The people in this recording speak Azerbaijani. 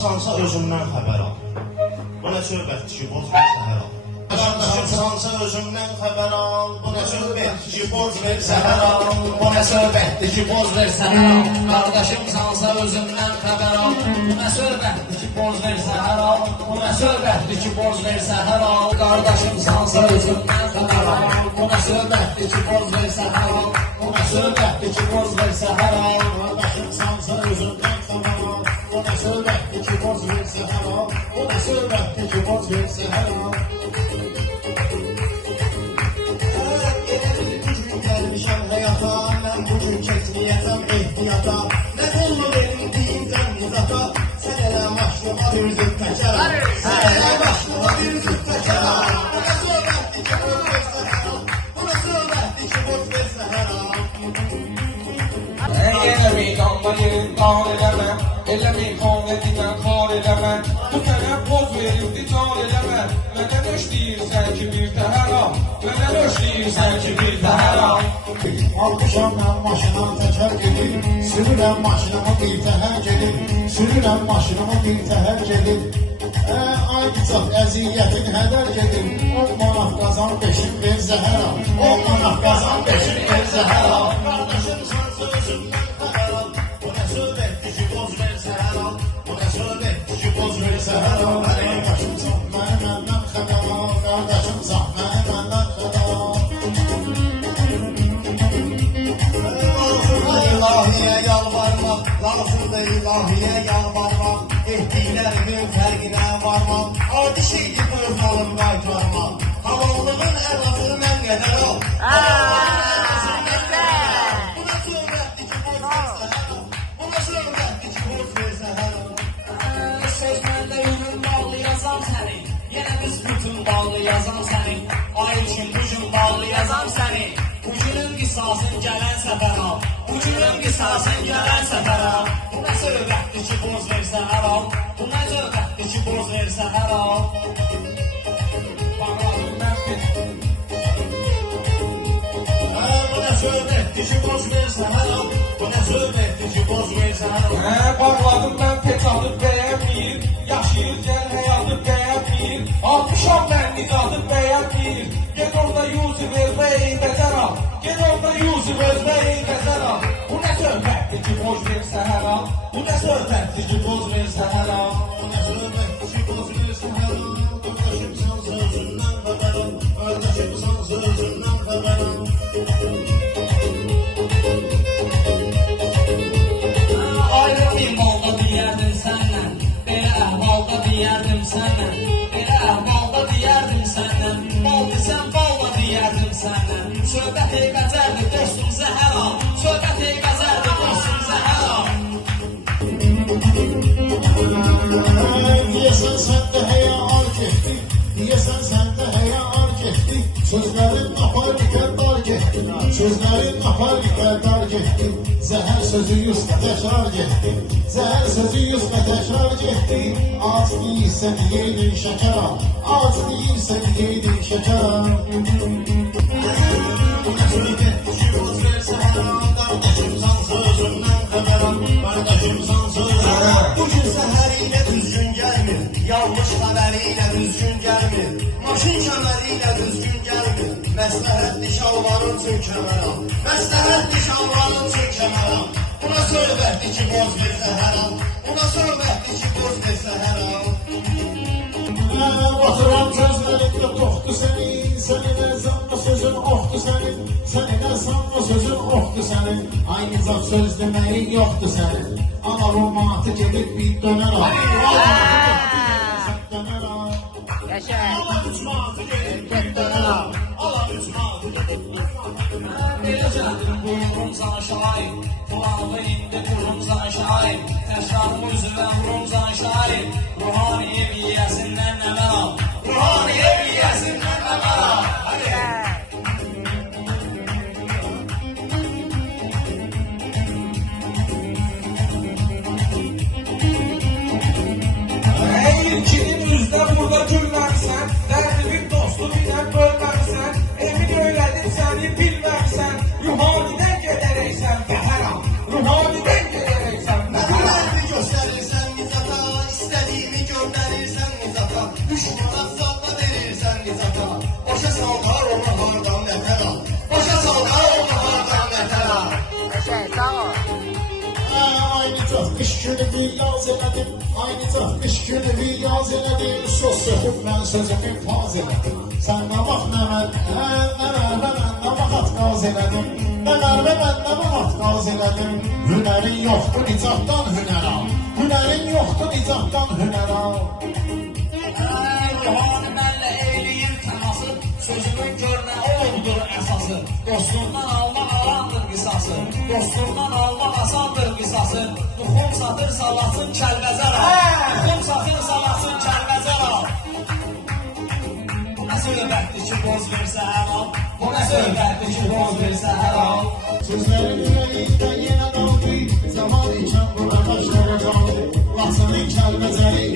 Sansa özümdən xəbər al. Bu nə söhbətdir ki, borc ver səhər al. Qardaşım sansa özümdən xəbər al. Bu nə söhbətdir ki, borc ver səhər al. Bu nə söhbətdir ki, borc ver səhər al. Qardaşım sansa özümdən xəbər al. Bu nə söhbətdir ki, borc ver səhər al. Bu nə söhbətdir ki, borc ver səhər al. Qardaşım sansa özümdən xəbər al. Bu nə söhbətdir ki, borc ver səhər al. Bu nə söhbətdir ki, borc ver səhər al. Qardaşım sansa özümdən xəbər al. Bu nə söhbətdir ki, borc ver səhər al. Bu nə söhbətdir ki, borc ver səhər al. Gelmişəm həyata, mən bugün keçməyəcəm ehtiyata. Nə olma benim deyincəm nizata. Sən elə maşlıma bir züt təkərəm. Sən elə maşlıma bir züt təkərəm. Bu nə söhbətdir ki, borc ver səhər al. Bu nə söhbətdir ki, borc ver səhər al. Yenə bir damla yerin qan eləmə, elə bir qan edindən xar eləmə. Bu sənə poz verildi can eləmə. Mənə döş deyirsən ki, bir təhər al. Mənə döş deyirsən ki, bir təhər al. Almışam mən maşına təkər gedir. Sürürəm maşınımı bir təhər gedir. Sürürəm maşınımı bir təhər gedir. Ay çox əziyyətin hədər gedir. 10 manat qazan 5'in ver zəhər al. 10 manat qazan 5'in ver zəhər al. Qardaşım sansa özümdən xəbər al. Bu nə söhbətdir ki, borc ver səhər al. Bu nə söhbətdir ki, borc ver səhər al. Qardaşım sağ məndən xəbər al. Qardaşım sağ məndən xəbər al. İlahiyə yalvarmaq, lazımdır ilahiyə yalvarmaq. Etdiklərimin fərqinə varmaq, adi şeydir öz alım qaytarmaq. Halallığın əvazını mən qədər al. Halallığın əvazını mən qədər al. Bu nə söhbətdir ki, borc ver səhər al. Bu nə söhbətdir ki, borc ver səhər al. Söz məndə ürün bağlayacam səni. Yenə büsbütün bağlayacam səni. Ay üçün bugün bağlayacam səni. Bugünün qisasın gələn səfər al. Bugünün qisasın gələn səfər al. Bu nə söhbətdir ki, borc ver səhər al. Bu nə söhbətdir ki, borc ver səhər al. Bağladım mən Bu nə söhbətdir ki, borc ver səhər al. Bu nə söhbətdir ki, borc ver səhər al. Bağladım mən peçatı bəyənmir. Yaşayır gəl həyatı bəyənmir. Almışam mən nicadı bəyənmir. Ged orada yüzü vermə eybəcər al. Ged orada yüzü vermə eybəcər al. Bu nə söhbətdir ki, borc ver səhər al. Bu nə söhbətdir ki, borc ver səhər al. Bu nə söhbətdir ki, borc ver səhər al. Qardaşım sansa özümdən xəbər al. Qardaşım sansa özümdən xəbər al. Ayrı bir balda deyərdim sənlə. Belə əhvalda deyərdim sənlə. Belə əhvalda deyərdim sənlə. Bal desən balla deyərdim sənlə. Söhbət eybəcərdir dostum zəhər al. Söhbət eybəcərdir dostum zəhər al. Deyəsən səndə həya ar getdi. Deyəsən səndə həya ar getdi. Sözlərin apar bitər dar getdi. Sözlərin apar bitər dar getdi. Zəhər sözü yüzlə təkrar getdi. Zəhər sözü yüzlə təkrar getdi. Az deyirsən yeydin şəkər al. Az deyirsən yeydin şəkər al. Bu nə söhbətdir ki, borc ver səhər al. Qardaşım sansa özümdən xəbər al. Qardaşım sansa özümdən xəbər al. Bugün səhəri ilə düzgün gəlmir. Yanlış xəbəri ilə düzgün gəlmir. Maşın kəməri ilə düzgün gəlmir. Məsləhətli şalvarın üçün kəmər al. Məsləhətli şalvarın üçün kəmər al. Bu nə söhbətdir ki, borc ver səhər al. Bu nə söhbətdir ki, borc ver səhər al. Baxıram gözlərində toxdu sənin. Sənin əzanma sözün oxdu sənin. Sənin əzanma sözün oxdu sənin. Aynı zat söz deməyin yoxdu sənin. Ana romanı gedib bir dönər al. Dönər al. Allah üç manatı gedib bir dönər al. Allah üç manatı gedib bir dönər al. Beləcədir qurum zanşayim. Kulağımı indi qurum zanşayim. Təşrarımı üzrə vurum zanşayim. Ruhani ev yiyəsindən nəmər al. Ruhani ev yiyəsindən nəmər al. Hadi. İlkinin üzdə burada gülməmsən. Dərdinin dostu ilə bölməmsən. Emin öyrədib səni bilməmsən. Ruhanidən gedərəksən bəhər al. Ruhanidən gedərəksən bəhər al. Nələr göstərirsən nizata, istər günü bir yaz elədim. Aynı çatmış günü bir yaz elədim. Söz söküb mən sözümü paz elədim. Sən nə bax nə mən, nə vaxt qaz elədim. Nə mən nə vaxt qaz elədim. Hünərin yoxdur icaddan hünər al. Hünərin yoxdur icaddan hünər al. Ruhani mənlə eyləyir təması, sözümün görünə oldur əsası. Dostundan almaq alandır qisası, dostundan almaq asandır qisası. Buxum satır salasın kəlbəzər al, buxum satır salasın kəlbəzər al. Bu nə söhbətdir ki, boz versə hər al, bu nə söhbətdir ki, boz versə hər al. Sözlərin ürəyində yenə qaldı. Zaman ikən bura başları qaldı. Laçının kəlməcəri